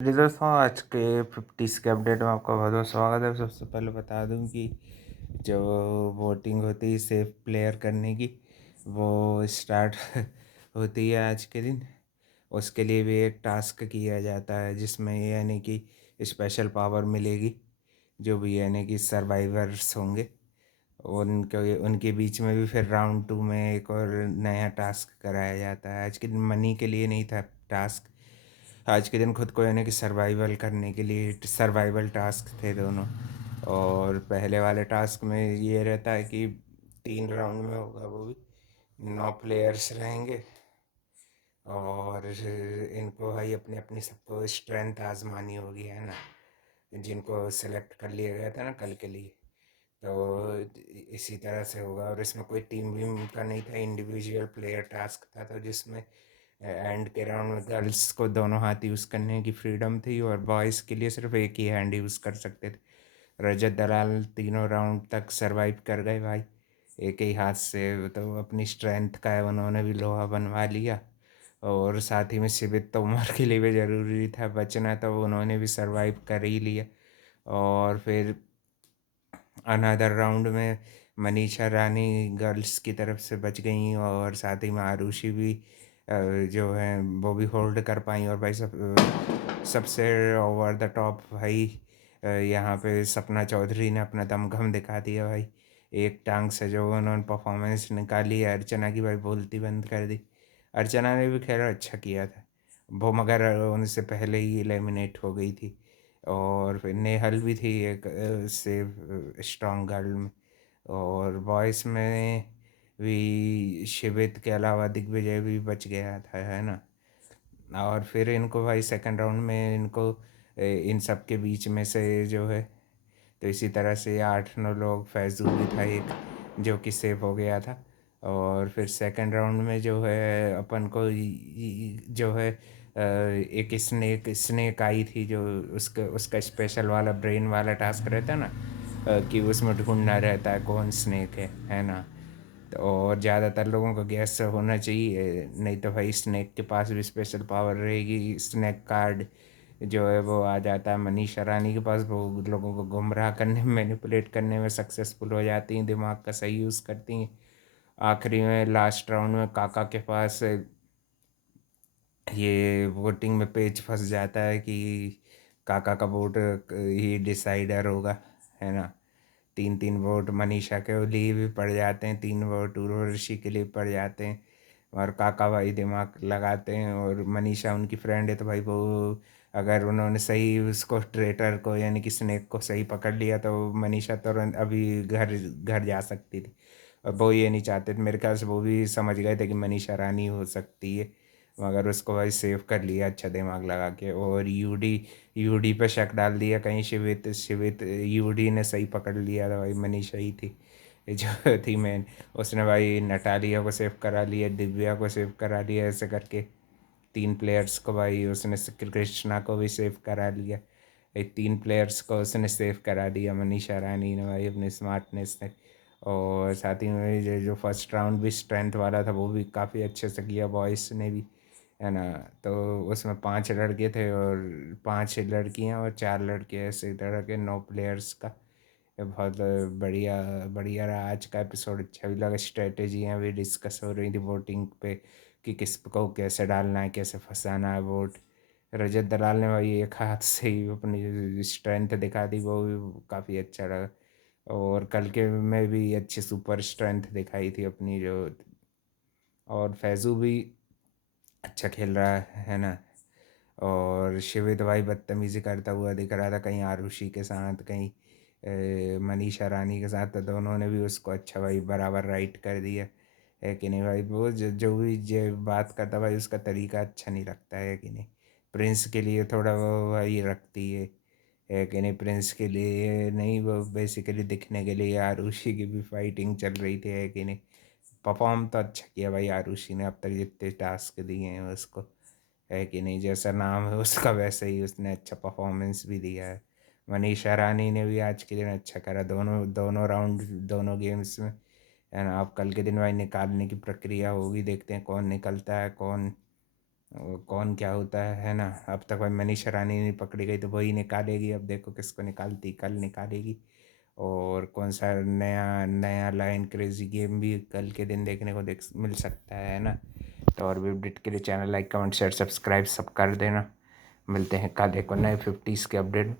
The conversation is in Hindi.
जी दोस्तों, आज के 50s के अपडेट में आपका बहुत बहुत स्वागत है। सबसे पहले बता दूं कि जो वोटिंग होती है सेफ प्लेयर करने की, वो स्टार्ट होती है आज के दिन। उसके लिए भी एक टास्क किया जाता है जिसमें यानी कि स्पेशल पावर मिलेगी। जो भी यानी कि सर्वाइवर्स होंगे उनके उनके बीच में भी फिर राउंड 2 में एक और नया टास्क कराया जाता है। आज के दिन मनी के लिए नहीं था टास्क, आज के दिन खुद को यानी कि सर्वाइवल करने के लिए सर्वाइवल टास्क थे दोनों। और पहले वाले टास्क में ये रहता है कि 3 राउंड में होगा, वो भी 9 प्लेयर्स रहेंगे। और इनको भाई अपनी अपनी सबको स्ट्रेंथ आजमानी होगी, है ना, जिनको सेलेक्ट कर लिया गया था ना कल के लिए। तो इसी तरह से होगा। और इसमें कोई टीम वीम का नहीं था, इंडिविजुअल प्लेयर टास्क था। तो जिसमें एंड के राउंड में गर्ल्स को दोनों हाथ यूज़ करने की फ्रीडम थी और बॉयज़ के लिए सिर्फ एक ही हैंड यूज़ कर सकते थे। रजत दलाल तीनों राउंड तक सरवाइव कर गए भाई, एक ही हाथ से। तो अपनी स्ट्रेंथ का है, उन्होंने भी लोहा बनवा लिया। और साथ ही में शिवित तोमर के लिए भी ज़रूरी था बचना, तो उन्होंने भी सरवाइव कर ही लिया। और फिर अनदर राउंड में मनीषा रानी गर्ल्स की तरफ से बच गई और साथ ही में आरुषि भी जो है वो भी होल्ड कर पाई। और भाई सबसे ओवर द टॉप भाई यहाँ पे सपना चौधरी ने अपना दमखम दिखा दिया भाई। एक टांग से जो उन्होंने परफॉर्मेंस निकाली है, अर्चना की भाई बोलती बंद कर दी। अर्चना ने भी खैर अच्छा किया था वो, मगर उनसे पहले ही एलिमिनेट हो गई थी। और फिर नेहल भी थी एक सेव स्ट्रॉन्ग गर्ल में। और बॉयज़ में भी शिवित के अलावा दिग्विजय भी बच गया था, है ना। और फिर इनको भाई सेकंड राउंड में इनको इन सब के बीच में से जो है, तो इसी तरह से 8-9 लोग, फैज़ू भी था एक जो कि सेव हो गया था। और फिर सेकंड राउंड में जो है अपन को जो है एक स्नेक स्नेक आई थी, जो उसका उसका स्पेशल वाला ब्रेन वाला टास्क रहता है ना, कि उसमें ढूंढना रहता है कौन स्नेक है ना। तो और ज़्यादातर लोगों को गैस होना चाहिए, नहीं तो भाई स्नेक के पास भी स्पेशल पावर रहेगी। स्नेक कार्ड जो है वो आ जाता है मनीषा रानी के पास, वो लोगों को गुमराह करने में मैनिपुलेट करने में सक्सेसफुल हो जाती हैं, दिमाग का सही यूज़ करती हैं। आखिरी में लास्ट राउंड में काका के पास ये वोटिंग में पेच फंस जाता है कि काका का वोट ही डिसाइडर होगा, है ना। 3-3 वोट मनीषा के लिए भी पड़ जाते हैं, 3 वोट उर्वशी के लिए पड़ जाते हैं। और काका भाई दिमाग लगाते हैं, और मनीषा उनकी फ्रेंड है तो भाई वो अगर उन्होंने सही उसको ट्रेटर को यानी कि स्नेक को सही पकड़ लिया तो मनीषा तुरंत अभी घर घर जा सकती थी। और वो ये नहीं चाहते थे, मेरे ख्याल से वो भी समझ गए थे कि मनीषा रानी हो सकती है, मगर उसको भाई सेव कर लिया अच्छा दिमाग लगा के। और यूडी यूडी पे शक डाल दिया कहीं, शिवित शिवित यूडी ने सही पकड़ लिया था भाई, मनीषा ही थी जो थी मेन। उसने भाई नटालिया को सेव करा लिया, दिव्या को सेव करा लिया, ऐसे करके 3 प्लेयर्स को भाई उसने कृष्णा को भी सेव करा लिया। ये 3 प्लेयर्स को उसने सेव करा दिया मनीषा रानी ने भाई अपने स्मार्टनेस से। और साथ ही में जो फर्स्ट राउंड भी स्ट्रेंथ वाला था वो भी काफ़ी अच्छे से किया बॉयज़ ने भी, है ना। तो उसमें 5 लड़के थे और 5 लड़कियां और 4 लड़के, ऐसे तरह के 9 प्लेयर्स का। ये बहुत बढ़िया बढ़िया रहा आज का एपिसोड, अच्छा भी लगा। स्ट्रेटेजियाँ भी डिस्कस हो रही थी वोटिंग पे कि किस को कैसे डालना है, कैसे फंसाना है वोट। रजत दलाल ने भाई एक हाथ से ही अपनी स्ट्रेंथ दिखा दी, वो भी काफ़ी अच्छा लगा। और कल के में भी अच्छी सुपर स्ट्रेंथ दिखाई थी अपनी जो। और फैज़ू भी अच्छा खेल रहा है ना। और शिवित भाई बदतमीज़ी करता हुआ दिख रहा था, कहीं आरुषि के साथ, कहीं मनीषा रानी के साथ। तो दोनों ने भी उसको अच्छा भाई बराबर राइट कर दिया, है कि नहीं भाई। वो जो भी जो बात करता भाई उसका तरीका अच्छा नहीं लगता, है कि नहीं। प्रिंस के लिए थोड़ा वो भाई रखती है कि नहीं, प्रिंस के लिए नहीं, वो बेसिकली दिखने के लिए। आरुषि की भी फाइटिंग चल रही थी, है कि नहीं। परफॉर्म तो अच्छा किया भाई आरुषि ने अब तक जितने टास्क दिए हैं उसको, है कि नहीं। जैसा नाम है उसका वैसे ही उसने अच्छा परफॉर्मेंस भी दिया है। मनीषा रानी ने भी आज के दिन अच्छा करा, दोनों दोनों राउंड दोनों गेम्स में, है ना। अब कल के दिन भाई निकालने की प्रक्रिया होगी, देखते हैं कौन निकलता है कौन वो कौन क्या होता है ना। अब तक भाई मनीषा रानी नहीं पकड़ी गई तो वही निकालेगी, अब देखो किसको निकालती, कल निकालेगी। और कौन सा नया नया लाइन क्रेजी गेम भी कल के दिन देखने को देख मिल सकता है ना। तो और भी अपडेट के लिए channel like comment share subscribe सब कर देना। मिलते हैं कल एक और नए 50s के अपडेट।